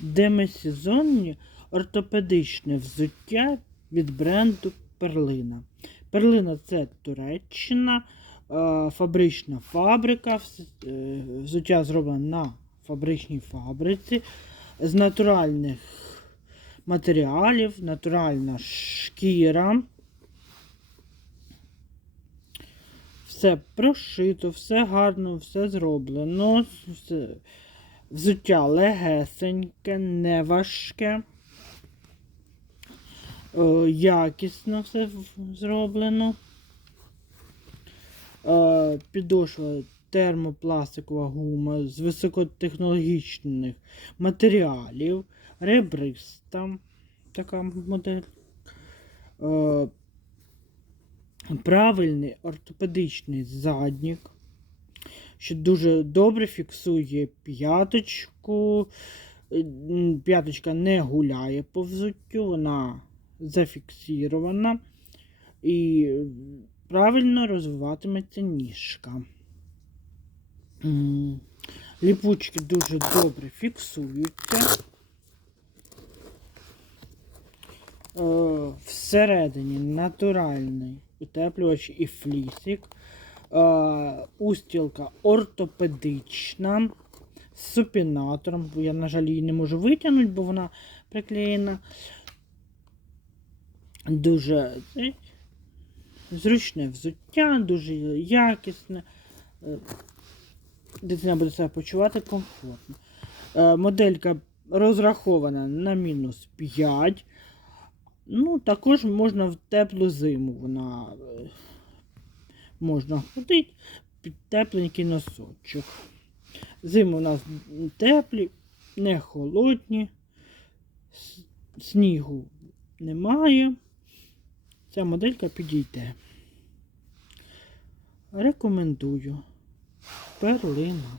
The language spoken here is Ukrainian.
демисезонні ортопедичне взуття від бренду Перлина. Перлина це Туреччина, е, фабрична фабрика. е, Взуття зроблено на фабричній фабриці з натуральних матеріалів, натуральна шкіра. Все прошито, все гарно, все зроблено. Все. Взуття легесеньке, не важке. Е, якісно все зроблено. Е, підошва термопластикова гума з високотехнологічних матеріалів, ребриста, така модель. Е, правильний ортопедичний заднік, що дуже добре фіксує п'яточку. Е, П'яточка не гуляє по взуттю, вона зафіксірована і правильно розвиватиметься ніжка. Ліпучки дуже добре фіксуються. Е, Всередині натуральний утеплювач і флісик. Е, Устілка ортопедична з супінатором. Я, на жаль, її не можу витягнути, бо вона приклеєна. Дуже цей, зручне взуття, дуже якісне. Е, Дитина буде себе почувати комфортно. Е, Моделька розрахована на мінус 5. Ну, також можна в теплу зиму. Вона е, можна ходити під тепленький носочок. Зими у нас теплі, не холодні, снігу немає. Ця моделька підійде. Рекомендую. Перлина.